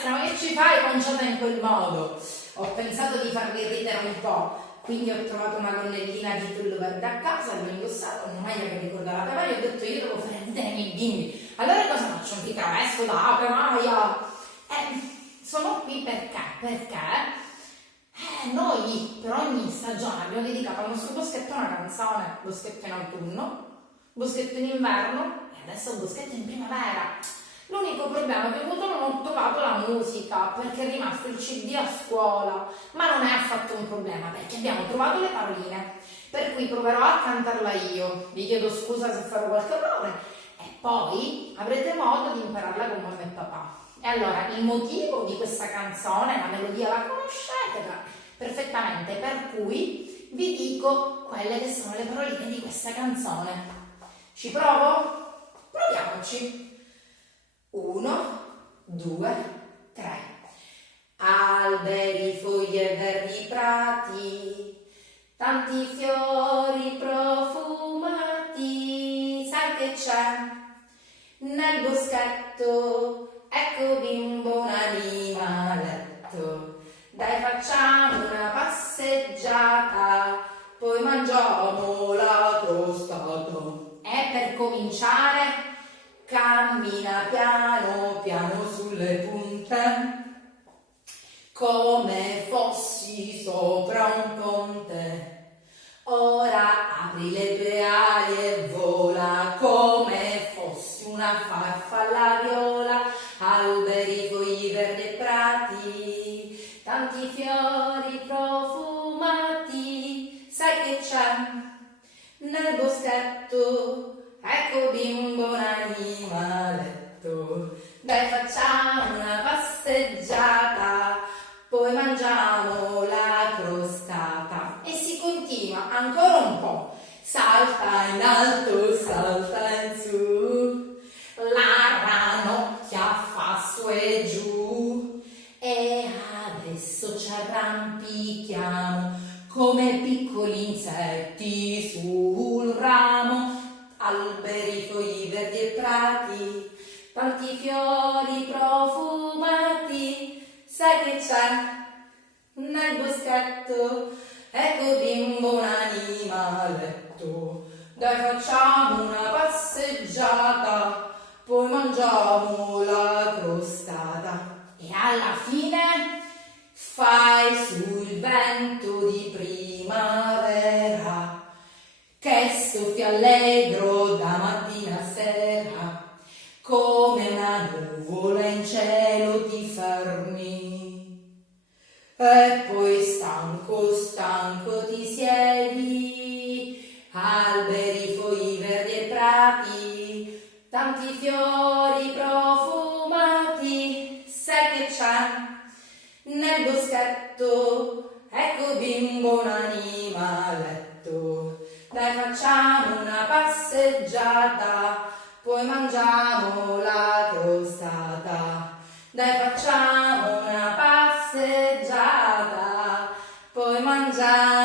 maestra, ma che ci fai conciata in quel modo? Ho pensato di farvi ridere un po', quindi ho trovato una gonnellina di Tullo Verde a casa, l'ho indossato, una maglia che ricorda la Maia, e ho detto io devo fare ridere i miei bimbi. Allora cosa faccio? Mi travesto da Ave Maia? Sono qui perché noi per ogni stagione abbiamo dedicato al nostro boschetto una canzone, boschetto in autunno, boschetto in inverno e adesso boschetto in primavera. L'unico problema è che io non ho trovato la musica perché è rimasto il CD a scuola, ma non è affatto un problema perché abbiamo trovato le paroline, per cui proverò a cantarla io. Vi chiedo scusa se farò qualche errore e poi avrete modo di impararla con mamma e papà. E allora il motivo di questa canzone, la melodia la conoscete perfettamente, per cui vi dico quelle che sono le paroline di questa canzone. Ci provo? Proviamoci. 1, 2, 3. Alberi, foglie, verdi prati, tanti fiori profumati. Sai che c'è nel boschetto? Ecco bimbo un animaletto. Dai, facciamo una passeggiata, poi mangiamo la crostata. E per cominciare cammina piano piano sulle punte, come fossi sopra un ponte. Ora apri le tue ali e vola, come fossi una farfalla viola. Alberi, fogli, verdi e prati, tanti fiori profumati. Sai che c'è nel boschetto? Ecco bimbo un animaletto. Dai, facciamo una passeggiata, poi mangiamo la crostata. E si continua ancora un po'. Salta in alto, salta in su, la ranocchia fa su e giù. E adesso ci arrampichiamo come piccoli insetti sul ramo. Alberi, fogli, verdi e prati, tanti fiori profumati. Sai che c'è nel boschetto? Ecco bimbo un animaletto. Dai, facciamo una passeggiata, poi mangiamo la crostata. E alla fine fai sul vento di primavera che soffia allegro da mattina a sera, come una nuvola in cielo ti fermi, e poi stanco, stanco ti siedi. Alberi, fogli, verdi e prati, tanti fiori profumati. Sai che c'è nel boschetto? Ecco bimbo un animaletto. Dai, facciamo una passeggiata, poi mangiamo la crostata. Dai, facciamo una passeggiata, poi mangiamo